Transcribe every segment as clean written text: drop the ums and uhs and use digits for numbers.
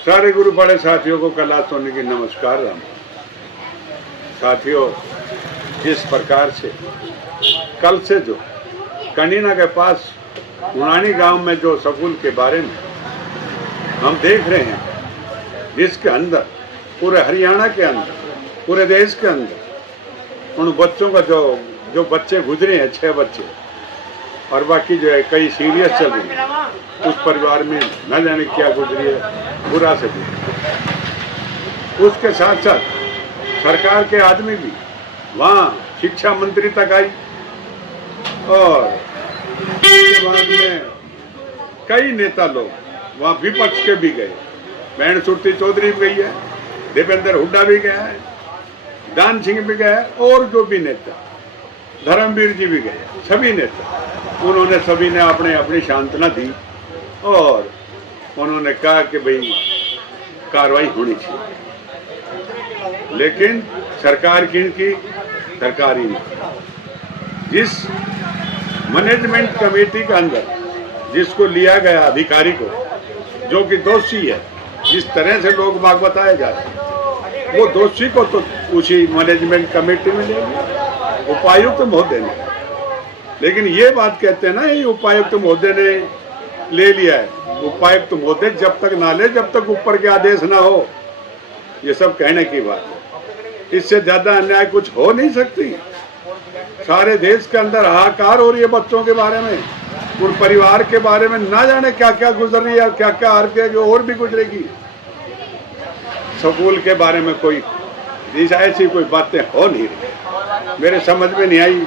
सारे गुरु बड़े साथियों को कैलाश सोनी की नमस्कार। राम साथियों, जिस प्रकार से कल से जो कनीना के पास उनानी गांव में जो स्कूल के बारे में हम देख रहे हैं, जिसके अंदर पूरे हरियाणा के अंदर, पूरे देश के अंदर उन बच्चों का जो बच्चे गुजरे हैं, 6 बच्चे, और बाकी जो है कई सीरियस चल रही है। उस परिवार में न जाने क्या गुजरी है, बुरा से गुजरी। उसके साथ साथ सरकार के आदमी भी वहाँ शिक्षा मंत्री तक आई, और उसके बाद में कई नेता लोग वहाँ विपक्ष के भी गए। बहन सुरती चौधरी भी गई है, देवेंद्र हुड्डा भी गया है, दान सिंह भी गया है, और जो भी नेता, धर्मवीर जी भी गए। सभी नेता उन्होंने सभी ने अपने अपनी सांत्वना दी और उन्होंने कहा कि भाई कार्रवाई होनी चाहिए। लेकिन सरकार की सरकारी नहीं। जिस मैनेजमेंट कमेटी के अंदर जिसको लिया गया अधिकारी को, जो कि दोषी है, जिस तरह से लोग बाग बताए जा रहे हैं, वो दोषी को तो उसी मैनेजमेंट कमेटी में ले लिया उपायुक्त महोदय ने। लेकिन ये बात कहते हैं ना, ये उपायुक्त महोदय ने ले लिया है। उपायुक्त महोदय जब तक ना ले, जब तक ऊपर के आदेश ना हो, ये सब कहने की बात है। इससे ज्यादा अन्याय कुछ हो नहीं सकती। सारे देश के अंदर हाहाकार हो रही है बच्चों के बारे में, उन परिवार के बारे में ना जाने क्या क्या गुजर रही है, क्या क्या आगे जो और भी गुजरेगी। स्कूल के बारे में कोई ऐसी कोई बातें हो नहीं रही, मेरे समझ में नहीं आई।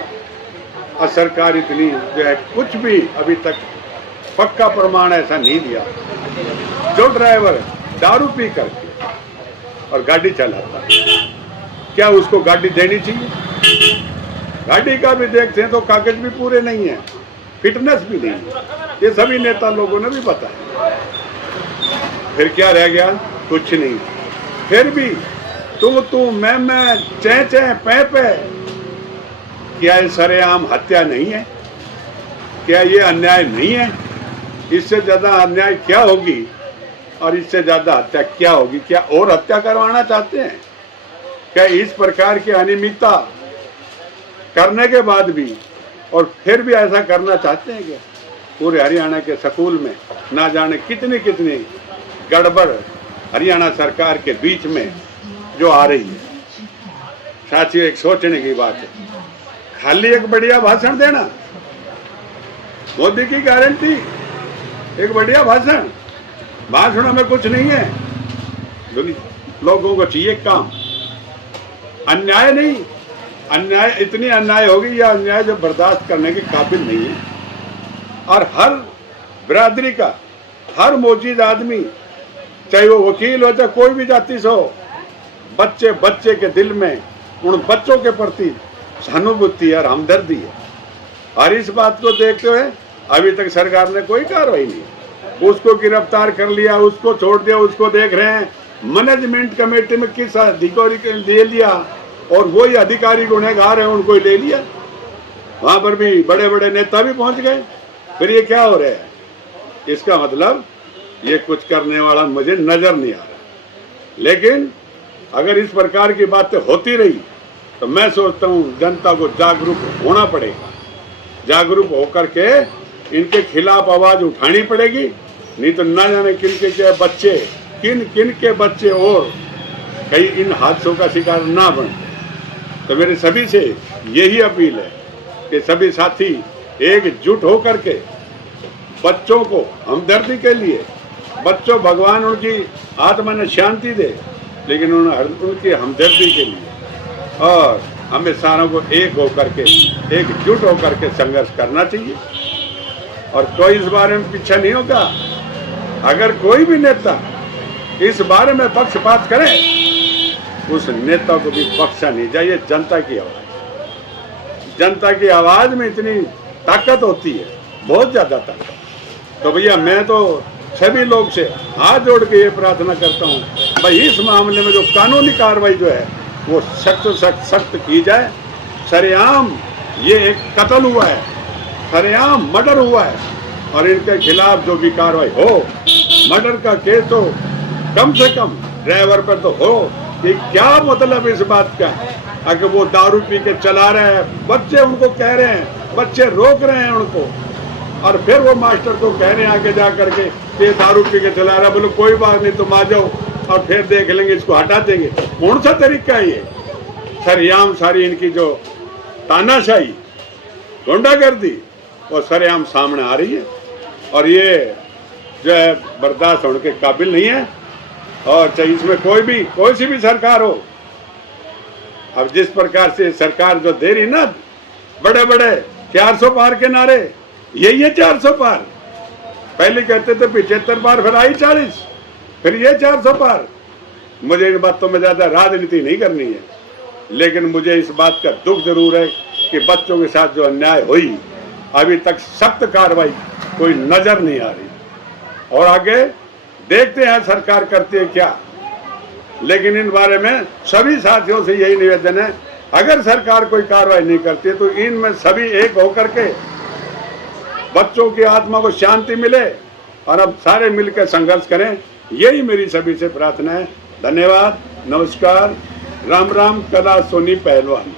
और सरकार इतनी जो है कुछ भी अभी तक पक्का प्रमाण ऐसा नहीं दिया। जो ड्राइवर दारू पी करके और गाड़ी चलाता है, क्या उसको गाड़ी देनी चाहिए? गाड़ी का भी देखते हैं तो कागज भी पूरे नहीं है, फिटनेस भी नहीं है। ये सभी नेता लोगों ने भी बताया। फिर क्या रह गया? कुछ नहीं। फिर भी तू मैं चे पे। क्या ये सरेआम हत्या नहीं है? क्या ये अन्याय नहीं है? इससे ज्यादा अन्याय क्या होगी और इससे ज्यादा हत्या क्या होगी? क्या और हत्या करवाना चाहते हैं? क्या इस प्रकार की अनियमितता करने के बाद भी और फिर भी ऐसा करना चाहते हैं? क्या पूरे हरियाणा के स्कूल में ना जाने कितनी कितनी गड़बड़ हरियाणा सरकार के बीच में जो आ रही है। साथियों, एक सोचने की बात है। खाली एक बढ़िया भाषण देना, मोदी की गारंटी, एक बढ़िया भाषणों में कुछ नहीं है। लोगों को चाहिए काम, अन्याय नहीं। अन्याय इतनी अन्याय होगी, या अन्याय जो बर्दाश्त करने के काबिल नहीं है। और हर बिरादरी का हर मौजूद आदमी, चाहे वो वकील हो चाहे कोई भी जाति से हो, बच्चे के दिल में उन बच्चों के प्रति सहानुभूति और हमदर्दी है। और इस बात को देखते हुए अभी तक सरकार ने कोई कार्रवाई नहीं। उसको गिरफ्तार कर लिया, उसको छोड़ दिया, उसको देख रहे हैं मैनेजमेंट कमेटी में किस अधिकारी को ले लिया, और वही अधिकारी गुनहगार है, उनको ले लिया। वहां पर भी बड़े बड़े नेता भी पहुंच गए। फिर ये क्या हो रहा है? इसका मतलब ये कुछ करने वाला मुझे नजर नहीं आ रहा। लेकिन अगर इस प्रकार की बातें होती रही तो मैं सोचता हूँ जनता को जागरूक होना पड़ेगा। जागरूक होकर के इनके खिलाफ आवाज उठानी पड़ेगी, नहीं तो ना जाने किन के बच्चे और कई इन हादसों का शिकार ना बने। तो मेरे सभी से यही अपील है कि सभी साथी एकजुट होकर के बच्चों को हमदर्दी के लिए, बच्चों भगवान उनकी आत्मा ने शांति दे, लेकिन उनकी हमदर्दी के लिए और हमें सारों को एक होकर के, एकजुट होकर के संघर्ष करना चाहिए। और कोई इस बारे में पीछे नहीं होगा। अगर कोई भी नेता इस बारे में पक्षपात करे, उस नेता को भी बख्शा नहीं जाए। जनता की आवाज, जनता की आवाज में इतनी ताकत होती है, बहुत ज्यादा ताकत। तो भैया मैं तो सभी लोग से हाथ जोड़ के ये प्रार्थना करता हूँ, भाई इस मामले में जो कानूनी कार्रवाई जो है वो सख्त की जाए। सरेआम ये एक कत्ल हुआ है, सरेआम मर्डर हुआ है, और इनके खिलाफ जो भी कार्रवाई हो, मर्डर का केस हो कम से कम ड्राइवर पर तो हो कि क्या मतलब इस बात का। अगर वो दारू पी के चला रहे हैं, बच्चे उनको कह रहे हैं, बच्चे रोक रहे हैं उनको, और फिर वो मास्टर को कह रहे हैं आगे जा करके ये दारू पी के चला रहा है, बोलो कोई बात नहीं तुम आ जाओ और फिर देख लेंगे, इसको हटा देंगे। कौन सा तरीका है ये? सरेआम सारी इनकी जो तानाशाही, गुंडागर्दी, वो सरेआम सामने आ रही है, और ये जो है बर्दाश्त होने के काबिल नहीं है। और चाहे इसमें कोई सी भी सरकार हो, अब जिस प्रकार से सरकार जो दे रही ना, बड़े बड़े 400 पार के नारे, यही है 400 पार। पहले कहते थे 75 पार, फिर आई 40, फिर ये 400 पार। मुझे इन बातों में ज्यादा राजनीति नहीं करनी है, लेकिन मुझे इस बात का दुख जरूर है कि बच्चों के साथ जो अन्याय हुई, अभी तक सख्त कार्रवाई कोई नजर नहीं आ रही। और आगे देखते हैं सरकार करती है क्या। लेकिन इन बारे में सभी साथियों से यही निवेदन है, अगर सरकार कोई कार्रवाई नहीं करती है तो इनमें सभी एक होकर के बच्चों की आत्मा को शांति मिले और अब सारे मिलकर संघर्ष करें, यही मेरी सभी से प्रार्थना है। धन्यवाद, नमस्कार, राम राम। कला सोनी पहलवान।